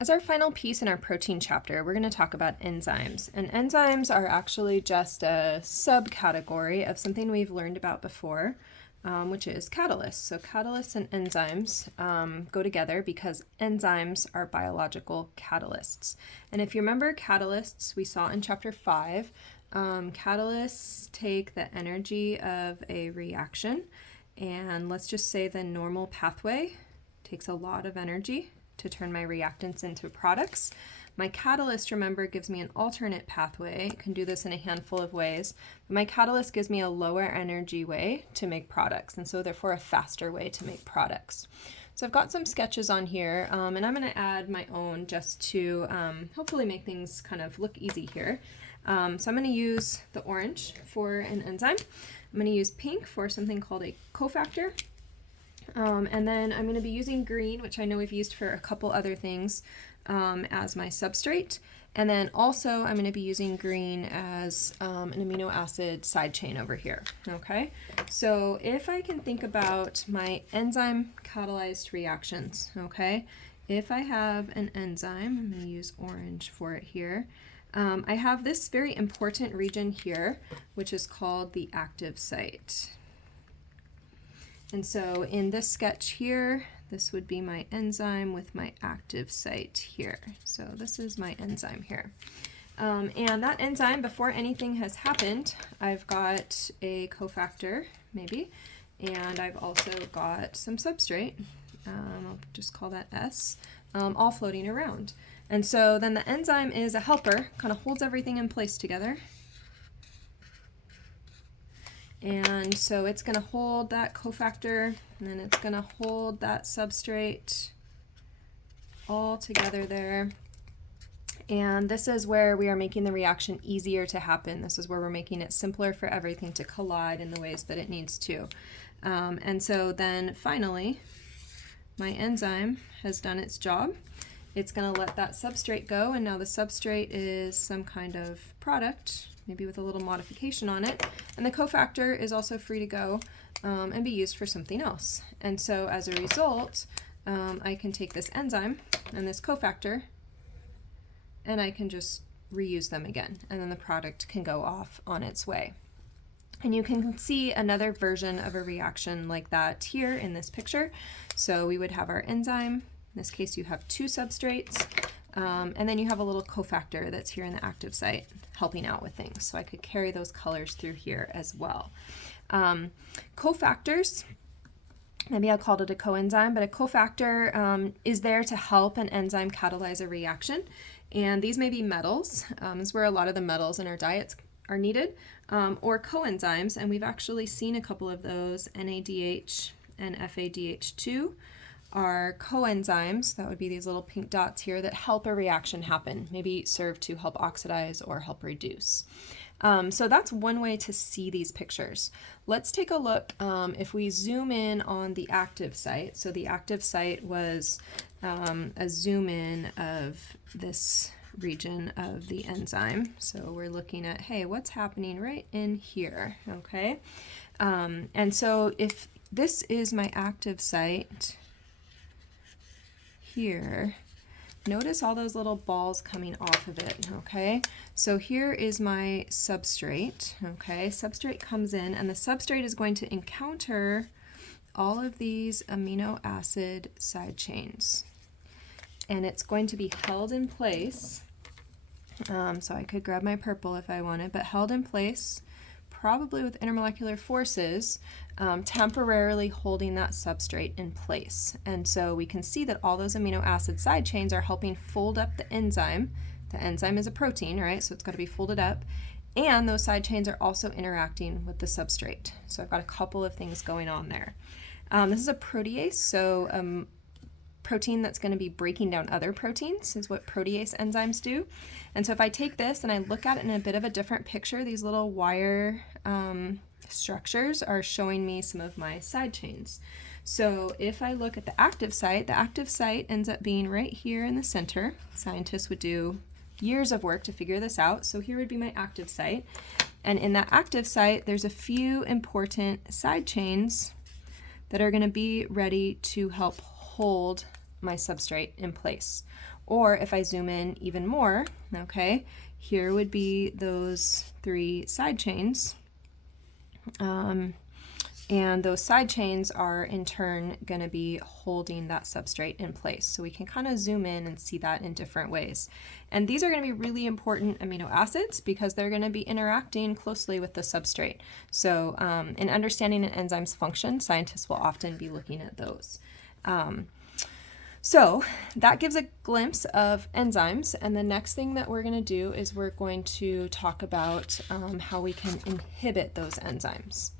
As our final piece in our protein chapter, we're going to talk about enzymes. And enzymes are actually just a subcategory of something we've learned about before, which is catalysts. So catalysts and enzymes go together because enzymes are biological catalysts. And if you remember catalysts we saw in chapter 5, catalysts take the energy of a reaction, and let's just say the normal pathway takes a lot of energy to turn my reactants into products. My catalyst, remember, gives me an alternate pathway. It can do this in a handful of ways. But my catalyst gives me a lower energy way to make products, and so therefore a faster way to make products. So I've got some sketches on here, and I'm going to add my own just to hopefully make things kind of look easy here. So I'm going to use the orange for an enzyme. I'm going to use pink for something called a cofactor. And then I'm going to be using green, which I know we've used for a couple other things, as my substrate. And then also I'm going to be using green as an amino acid side chain over here. Okay, so if I can think about my enzyme catalyzed reactions, okay, if I have an enzyme, I'm going to use orange for it here. I have this very important region here, which is called the active site. And so in this sketch here, this would be my enzyme with my active site here. So this is my enzyme here. And that enzyme, before anything has happened, I've got a cofactor, maybe, and I've also got some substrate, I'll just call that S, all floating around. And so then the enzyme is a helper, kind of holds everything in place together. And so it's going to hold that cofactor, and then it's going to hold that substrate all together there. And this is where we are making the reaction easier to happen. This is where we're making it simpler for everything to collide in the ways that it needs to. And so then finally, my enzyme has done its job. It's going to let that substrate go, and now the substrate is some kind of product, maybe with a little modification on it, and the cofactor is also free to go and be used for something else. And so as a result, I can take this enzyme and this cofactor and I can just reuse them again, and then the product can go off on its way. And you can see another version of a reaction like that here in this picture. So we would have our enzyme. In this case, you have two substrates. And then you have a little cofactor that's here in the active site helping out with things. So I could carry those colors through here as well. Cofactors, maybe I called it a coenzyme, but a cofactor is there to help an enzyme catalyze a reaction. And these may be metals. This is where a lot of the metals in our diets are needed, or coenzymes. And we've actually seen a couple of those, NADH and FADH2. Are coenzymes, that would be these little pink dots here, that help a reaction happen, maybe serve to help oxidize or help reduce. So that's one way to see these pictures. Let's take a look if we zoom in on the active site. So the active site was a zoom in of this region of the enzyme. So we're looking at, hey, what's happening right in here, okay? And so if this is my active site, here, notice all those little balls coming off of it, okay? So here is my substrate, okay? Substrate comes in, and the substrate is going to encounter all of these amino acid side chains. And it's going to be held in place, so I could grab my purple if I wanted, but held in place, probably with intermolecular forces, temporarily holding that substrate in place. And so we can see that all those amino acid side chains are helping fold up the enzyme. The enzyme is a protein, right? So it's got to be folded up. And those side chains are also interacting with the substrate. So I've got a couple of things going on there. This is a protease, so protein that's going to be breaking down other proteins is what protease enzymes do. And so if I take this and I look at it in a bit of a different picture, these little wire structures are showing me some of my side chains. So if I look at the active site ends up being right here in the center. Scientists would do years of work to figure this out. So here would be my active site. And in that active site, there's a few important side chains that are going to be ready to help hold my substrate in place. Or if I zoom in even more, okay, here would be those 3 side chains. And those side chains are in turn going to be holding that substrate in place. So we can kind of zoom in and see that in different ways. And these are going to be really important amino acids because they're going to be interacting closely with the substrate. So in understanding an enzyme's function, scientists will often be looking at those. So that gives a glimpse of enzymes, and the next thing that we're going to do is we're going to talk about how we can inhibit those enzymes.